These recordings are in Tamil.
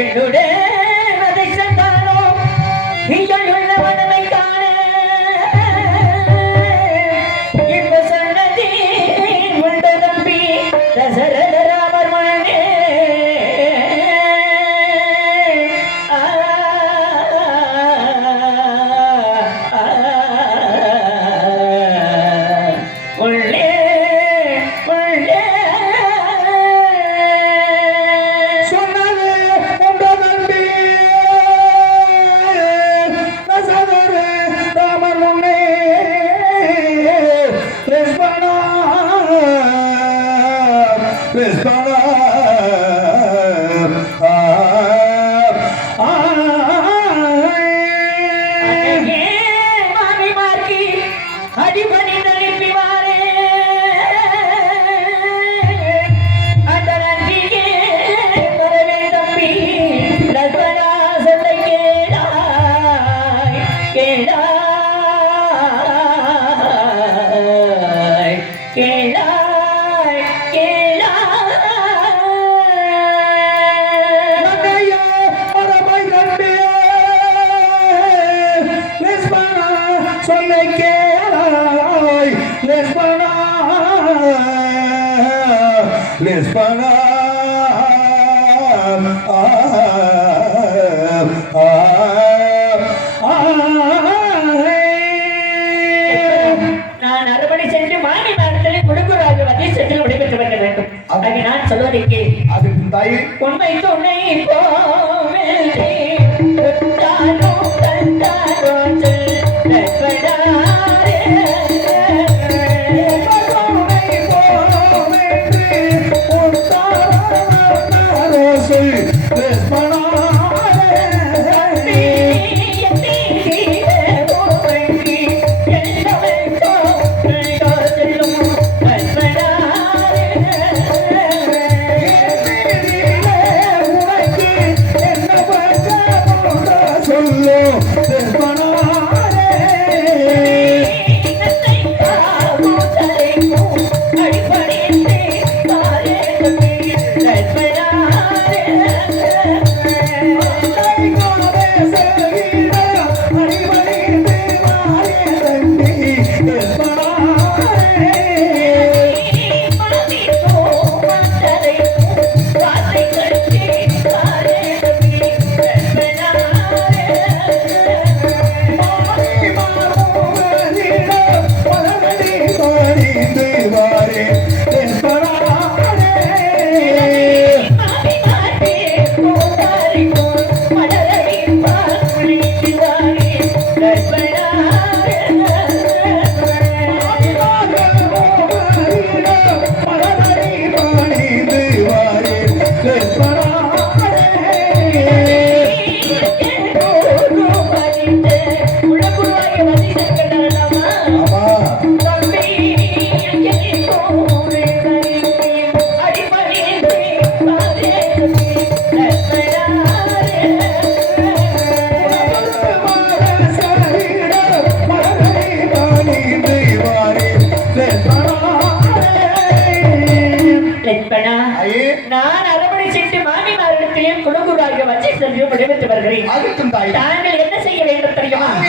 என்னுடைய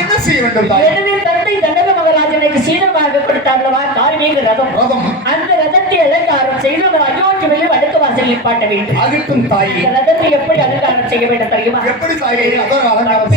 என்ன செய்ய வேண்டும் தந்தை தண்டக மகராஜனுக்கு சீதமாக கொடுத்தார்களவா கார்மீக ரதம். ரதம். அந்த ரதத்தை அலங்காரம் செய்து அவர் அஞ்சோற்று வெளியே வடக்கு வாசல் நிப்பாட்ட வேண்டும். அதுக்கும் தாய். ரதத்தை எப்படி அலங்காரம் செய்ய வேண்டும் தெரியுமா? எப்படி தாயை? அலங்காரம்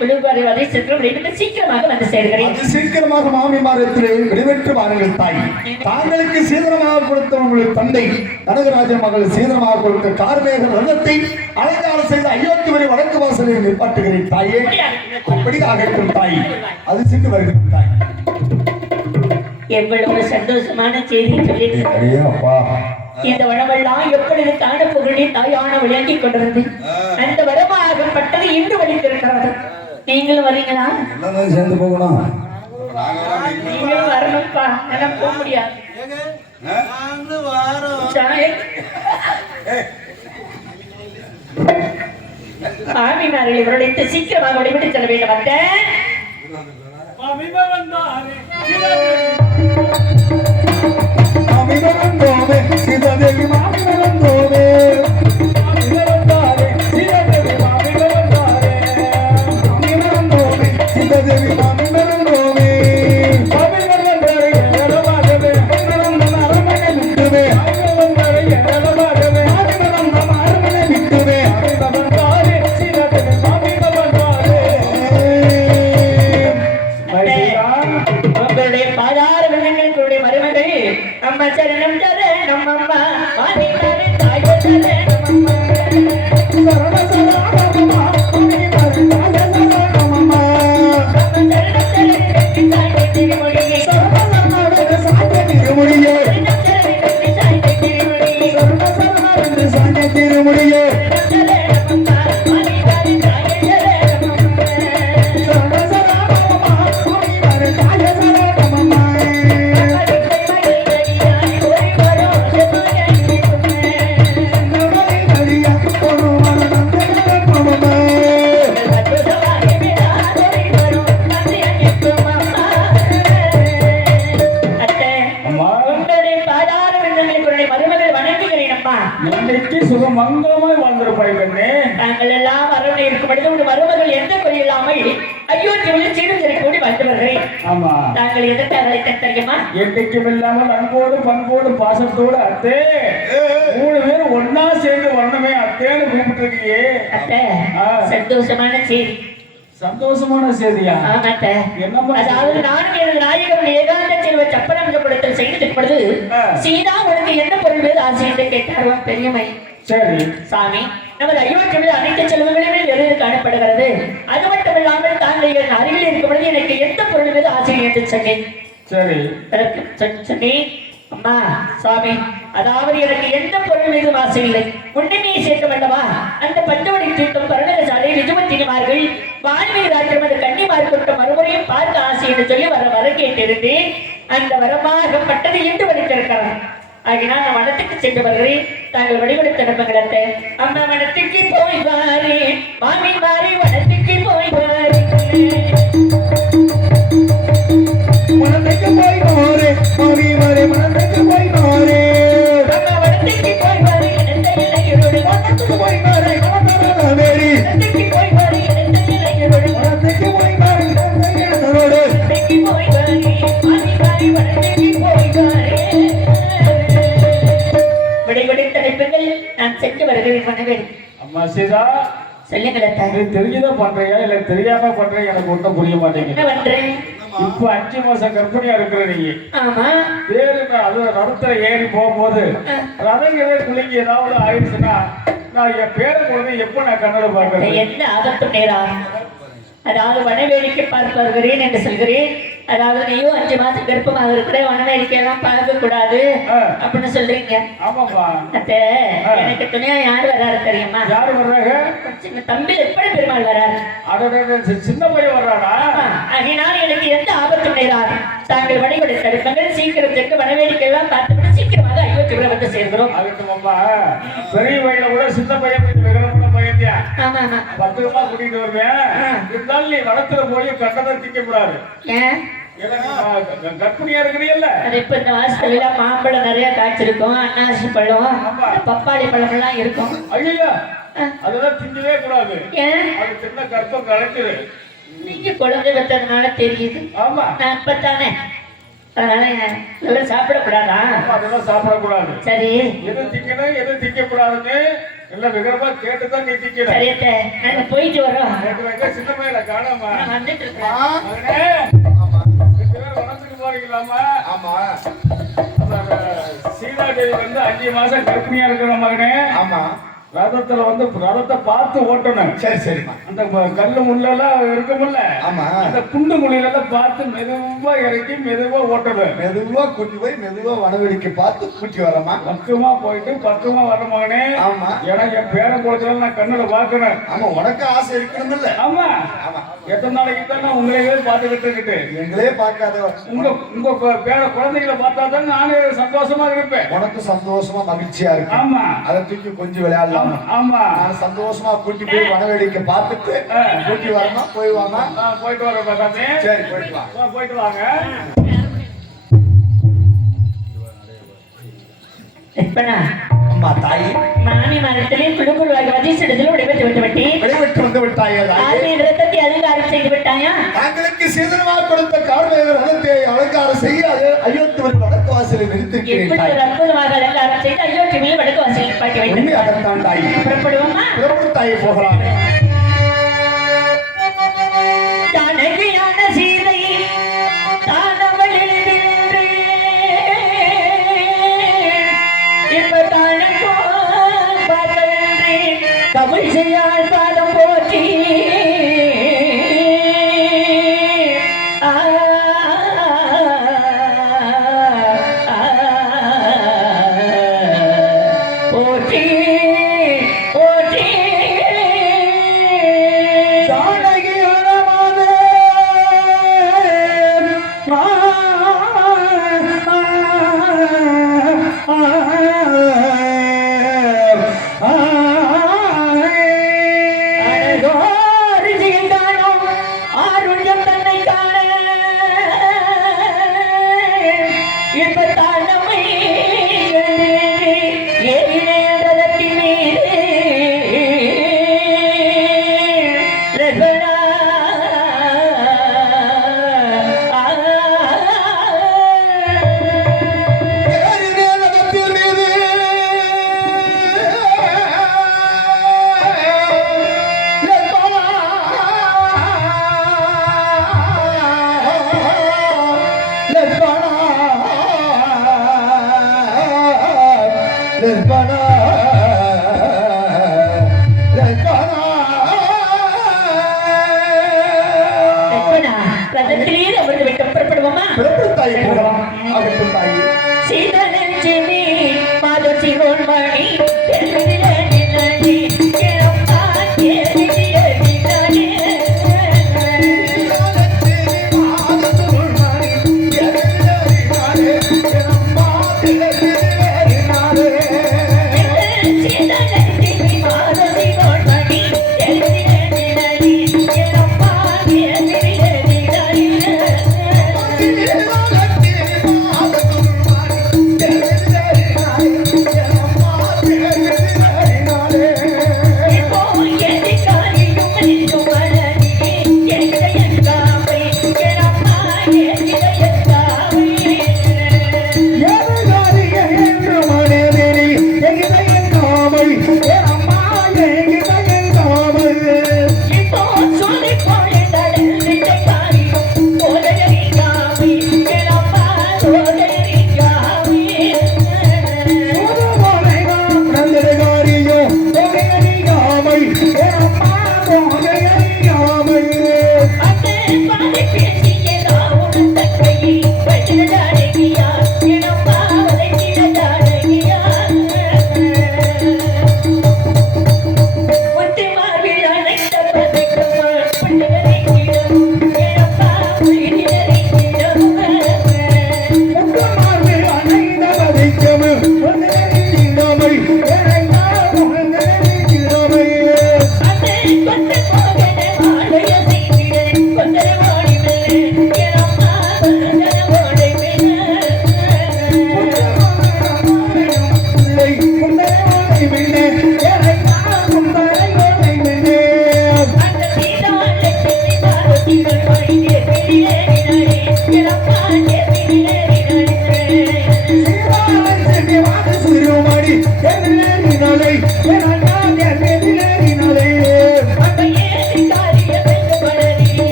குழுவாரி வதை சென்று விடைபெற்று சீக்கிரமாக வந்து சேர்கிறேன். அது சீக்கிரமாக மாமிமாரத்திலே விடைபெற்று வாருங்கள் தாய். தாங்களுக்கு சீதனமாக கொடுத்த தந்தை கனகராஜன் மகள் சீதனமாக கொடுத்த கார்மேக ரதத்தை அலங்காரம் செய்து அயோத்தி வரை வடக்கு வாசலில் நிப்பாட்டுகிறேன் தாயே. அது சென்று வருகிறேன் தாய். எவ்வளவு சந்தோஷமான செய்தி அப்பா. இந்த வனமெல்லாம் எப்பொழுது காண புகழி தாயான விளங்கி கொண்டிருந்து அந்த வரமாகப்பட்டது இன்று வடித்திருக்கிறது நீங்களும் வரீங்களா? எல்லாரும் சேர்ந்து போகணும். நீங்களும் வரணும்ப்பா. என்னால போக முடியாது. சாமிமார்களை வரவழைத்து சீக்கிரமாக வழிபட்டு செல்ல வேண்டும். மாமி வந்தோமே சீதாதேவி மாமி வந்தோமே சாங்க என்றைக்கும் இல்லாமல் அன்போடு பண்போடு பாசத்தோடு அத்தே. மூணு பேரும் ஒன்னா சேர்ந்து வரணுமே அத்தேன்னு கூப்பிட்டு இருக்கியே அத்தை. சந்தோஷமான செய்தி. சந்தோஷமான செய்தியா? அதாவது ஏகாந்த செல்வ சப்பரம் கொடுத்தல் செய்து பொழுது ஆ. சீதா உனக்கு என்ன பொருள் மீது ஆசை என்று பெரியம்மை? சரி. சாமி நமது அயோத்தியில் அனைத்து செல்வங்களுமே நிறைவு காணப்படுகிறது. அது மட்டுமில்லாமல் தாங்கள் என் அருகில் இருக்கும் பொழுது எனக்கு எந்த பொருள் மீது ஆசை என்று சொன்னேன். சரி. அதற்கு அம்மா சுவாமி அதாவது எனக்கு எந்த பொருள் மீதும் ஆசை இல்லை. முன்னமே சேர்க்க வேண்டவா அந்த பஞ்சவடி தீர்த்தம் கருணக சாலை நிஜமத்தினிமார்கள் வான்மீர் ராஜ்யம் அந்த கன்னிமார் கொண்ட மறுமுறையும் பார்க்க ஆசை என்று சொல்லி வர வர கேட்டிருந்தேன் அந்த வரமாகப்பட்டது இன்று வடித்திருக்கிறார் ஆகினால் நான் வனத்துக்கு சென்று வருகிறேன். தாங்கள் வழிபடுத்த நம்பங்களத்தை அம்மா வனத்துக்கு போய் வாரு. மாமி மாறி வனத்துக்கு போய் வாரி. மனத்துக்கு போய் வரே போய் வாரு மனத்துக்கு போய் வாரு. நீ தெரிஞ்சுதான் பண்றியா? இல்ல தெரியாம பண்றியா? எனக்கு ஒன்றும் புரிய என்ன மாட்டேங்குது பண்றேன் இப்ப அஞ்சு மாசம் கர்ப்பிணியா இருக்கிற நீ. ஆமா. தேரு அது ரதத்துல ஏறி போகும்போது ரதங்கிறதே குளிங்க ஏதாவது ஆயிடுச்சுன்னா நான் என் பேரை குழந்தை எப்போ நான் கண்ணட பார்க்கறது? எந்த ஆபத்து நேரா? அதாவது வனவேடிக்கை பார்க்க வருகிறேன் என்று சொல்கிறேன். அதாவது நீயும் அஞ்சு மாசம் கர்ப்பமாக இருக்கிற வனவேடிக்கை எல்லாம் பார்க்க கூடாது. அப்படின்னு சொல்றீங்க. ஆமாப்பா. அத்தை எனக்கு துணையா யார் வராரு தெரியுமா? யாரு வர்றாங்க? சின்ன தம்பி எப்படி பெருமாள் வராரு சின்ன பையன் வர்றானா? அதனால் எனக்கு எந்த ஆபத்தும் நேராது. தாங்கள் வழிபடி தடுப்பங்கள் சீக்கிரம் சென்று வனவேடிக்கை எல்லாம் பார்த்துவிட்டு சீக்கிரமாக அயோத்தியுடன் வந்து அம்மா பெரிய பையனை விட சின்ன பையன் பத்திரமா கூட்டிட்டு வருவேன். இருந்தாலும் நீ வனத்துல போய் கட்டதை திக்க கூடாது. ஏன்? எனக்கு நான் க- கர்ப்பிணியா இருக்கிறீல்ல அது இப்ப இந்த எல்லாம் மாம்பழம் நிறைய காய்ச்சிருக்கும் அன்னாசி பழம் பப்பாளி பழம் எல்லாம் இருக்கும் ஐயா அதெல்லாம் திங்கவே கூடாது. ஏன் அது சின்ன கர்ப்பம் கலைச்சிரு நீங்க குழந்தை பெற்றதுனால தெரியுது. ஆமா. நான் இப்பத்தானே அதனால நல்லா சாப்பிடக்கூடாதா? அதெல்லாம் சாப்பிடக்கூடாது. சரி. எது திக்கணும் எது திக்க கூடாதுன்னு எல்லாம் விகரமா கேட்டுதான் நீ திக்கணும். சரியத்த நாங்க போயிட்டு வரோம் சின்ன பையல காணாம நான் வந்துட்டு இருக்கேன். வந்து அஞ்சு மாசம் கர்ப்பிணியா இருக்கிற மகனே. ஆமா. ரதத்துல வந்து ரதத்தை பார்த்து ஓட்டணும். சரி சரிம்மா. அந்த கல்லு முள்ளெல்லாம் இருக்கும்ல ஆமா. அந்த குண்டு முள்ளிலெல்லாம் பார்த்து மெதுவா இறக்கி மெதுவா ஓட்டணும். மெதுவா கூட்டி போய் மெதுவா வனவெடிக்கை பார்த்து கூட்டி வரமா பக்குவமா போயிட்டு பக்குவமா வர மகனே ஆமா. ஏன்னா என் பேரன் குழந்தை நான் கண்ணுல பார்க்கணும். ஆமா உனக்கு ஆசை இருக்கணும்ல ஆமா. ஆமா. எத்தனை நாளைக்கு தான் நான் உங்களையே பார்த்துக்கிட்டு இருக்கிட்டு எங்களே பார்க்காத. உங்க உங்க பேர குழந்தைகளை பார்த்தா தான் நானே சந்தோஷமா இருப்பேன். உனக்கு சந்தோஷமா மகிழ்ச்சியா இருக்கு ஆமா. அதை தூக்கி கொஞ்சம் விளையாடலாமா. ஆமா. நான் சந்தோஷமா கூட்டி போய் வனவேடிக்கை பார்த்துட்டு. கூட்டி வரணும். போய் வாங்க. போயிட்டு வரேன் சாமி சரி போயிட்டு வா. ஆ, போயிட்டு வாங்க. எப்பனா தாயி. மாமி மரத்திலே குழுக்குழுவாக வஜீசிடத்தில் விடைபெற்று விட்டு விட்டி விடைபெற்று வந்து விட்டாயே தாயே. ஆர்மி விரதத்தை அலங்காரம் செய்து விட்டாயா? தாங்களுக்கு சீதனமாக கொடுத்த கார்மேகர் ரதத்தை அலங்காரம் செய்ய அது அயோத்திவன் வடக்கு எப்படி நிறுத்திருக்கிறேன் தாய் அற்புதமாக அலங்காரம் செய்து அயோத்தி மேல் வடக்கு வாசலில் பாட்டி வைத்து உண்மையாகத்தான் தாய். புறப்படுவோமா? பிரபு தாயை போகலாம். தனகியான சீதை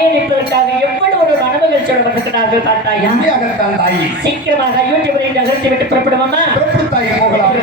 இருவரையும் வழியளிப்பதற்காக எவ்வளவு ஒரு மனமகிழ்ச்சியோடு வந்திருக்கிறார்கள் பார்த்தாயா? சீக்கிரமாக அயோத்திபுரை நகர்த்தி விட்டு புறப்படுவோமா? பிறப்பு தாய் போகலாம்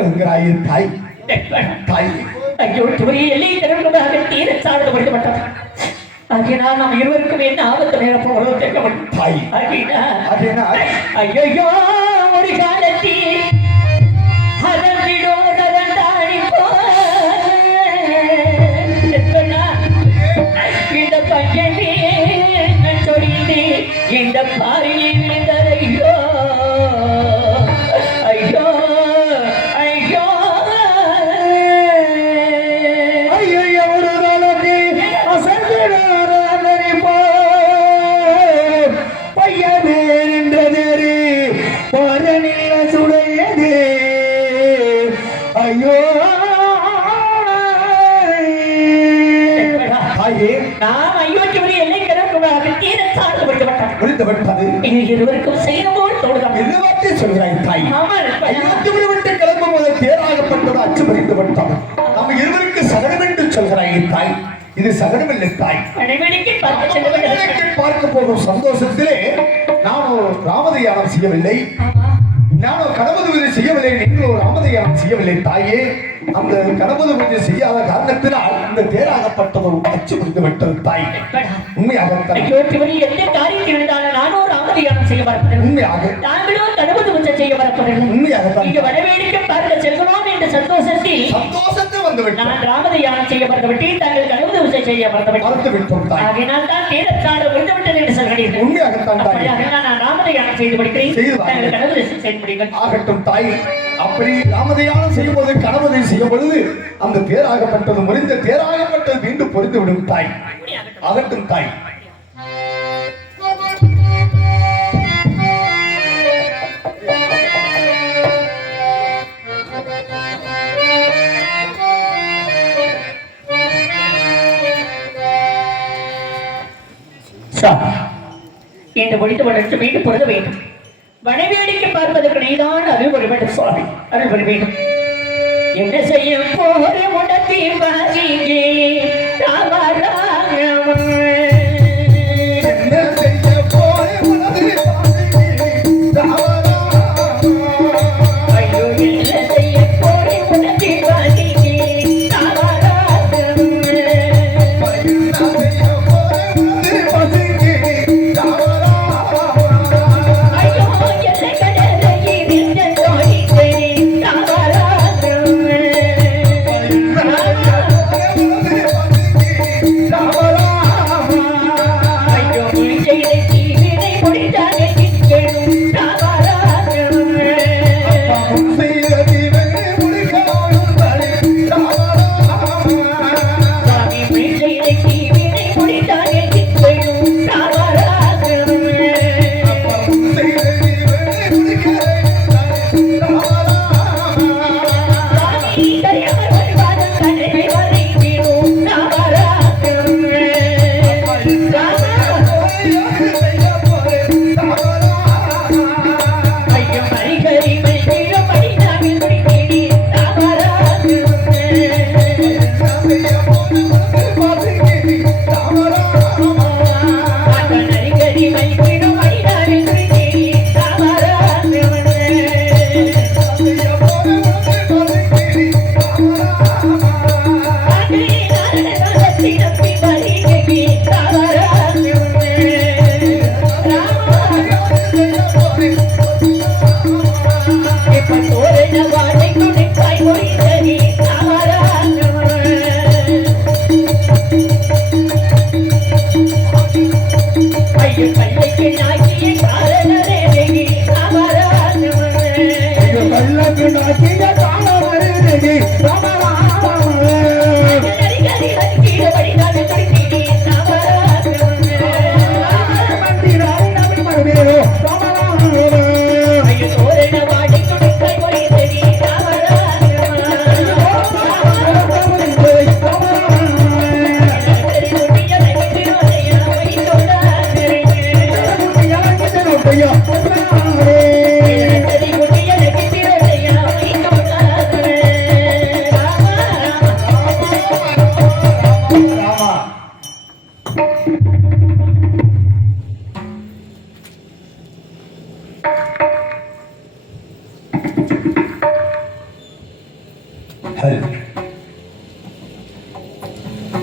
விட்டு கண்கலங்கிறாயே தாய் தாய் ஐயோ துறை எல்லை திறந்ததாக தீர சார்ந்து படிக்கப்பட்டது ஆகினால் நாம் இருவருக்கும் என்ன ஆபத்து நேரம் போகிறதோ தெரிய தாய் ஆகினால் அதனால் ஐயோ ஒரு காலத்தில் இந்த பையனே நான் சொல்லிட்டு இந்த பாறையில் தாயே நாம் அயோத்தி வரை எல்லை கிடக்கூடாது தீர சார்ந்து படிக்கப்பட்டார் விழுந்து விட்டது இது இருவருக்கும் செய்த போல் தோடுதான் சொல்கிறாய் தாய். ஐயோத்தி விட்டு கிளம்பும் போது தேராகப்பட்டது அச்சு பறித்து விட்டது நம்ம இருவருக்கு சகனம் என்று சொல்கிறாய் தாய். இது சகனமில்லை தாய். பார்க்க போகும் சந்தோஷத்திலே நானும் ராமதயானம் செய்யவில்லை. நானும் பூஜை செய்யவில்லை. நீங்களும் ராமதயானம் செய்யவில்லை தாயே. அந்த பூஜை செய்யாத காரணத்தினால் இந்த தேராகப்பட்டது அச்சு பிடித்து விட்டது தாய் உண்மையாக எந்த காரியத்தில் இருந்தாலும் நானும் ராமதியானம் செய்ய வரப்படுகிறேன் உண்மையாக. தாங்களும் தளபதி பூஜை செய்ய வரப்படுகிறேன் உண்மையாகத்தான் இங்கு வடவேடிக்கை பார்க்க செல்கிறோம் என்ற சந்தோஷத்தில் சந்தோஷத்தில் வந்து நான் ராமதியானம் செய்ய வரவிட்டு தாங்கள் தளபதி பூஜை செய்ய வரவிட்டு விட்டோம் தாய். ஆகையினால் தான் விழுந்து விட்டது என்று சொல்கிறீர்கள். உண்மையாகத்தான் தாய். அப்படியாக நான் ராமதியானம் செய்து படிக்கிறேன். தாங்கள் தளபதி செய்து முடியுங்கள். ஆகட்டும் தாய். அப்படி ராமதயானம் செய்யும் போது கணபதி செய்யும் பொழுது அந்த தேராகப்பட்டது முறிந்த தேராகப்பட்டது மீண்டும் பொறிந்து விடும் தாய் ஆகட்டும் தாய். இந்த ஒழித்து வளர்ச்சி மீண்டும் பொருத வேண்டும். வனவேடிக்கை பார்ப்பதற்கு நீதான் அருள் ஒரு வேண்டும் சுவாமி. அருள் ஒரு வேண்டும். என்ன செய்யும்? போற முடத்தி வாசிங்கே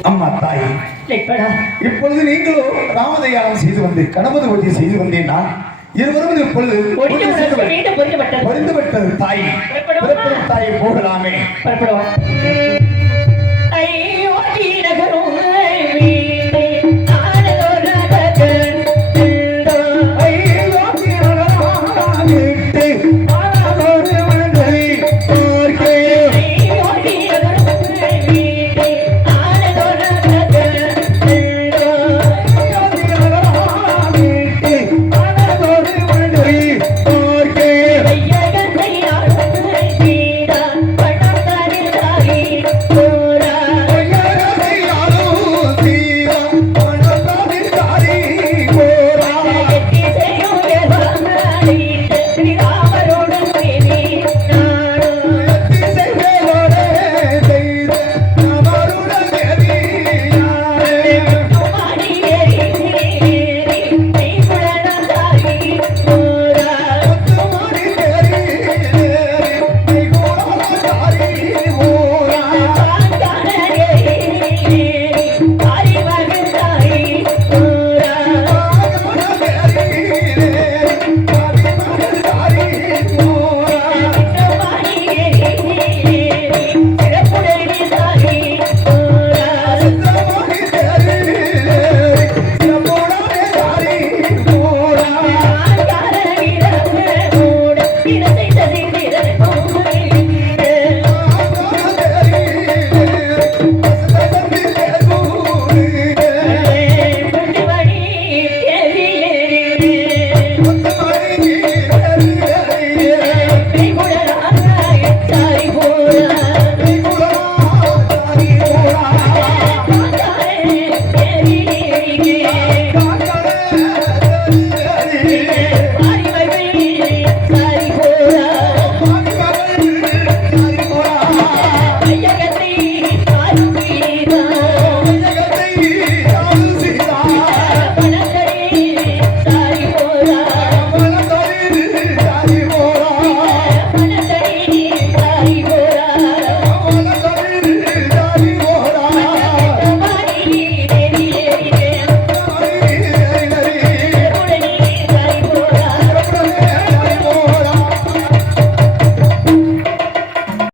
அம்மா தாய் இப்பொழுது நீங்களும் ராமதயானம் செய்து வந்தேன் கணபதி செய்து வந்தேன் நான். இருவரும். பொருந்துவிட்டது தாய். தாயை போகலாமே. ஐயோ,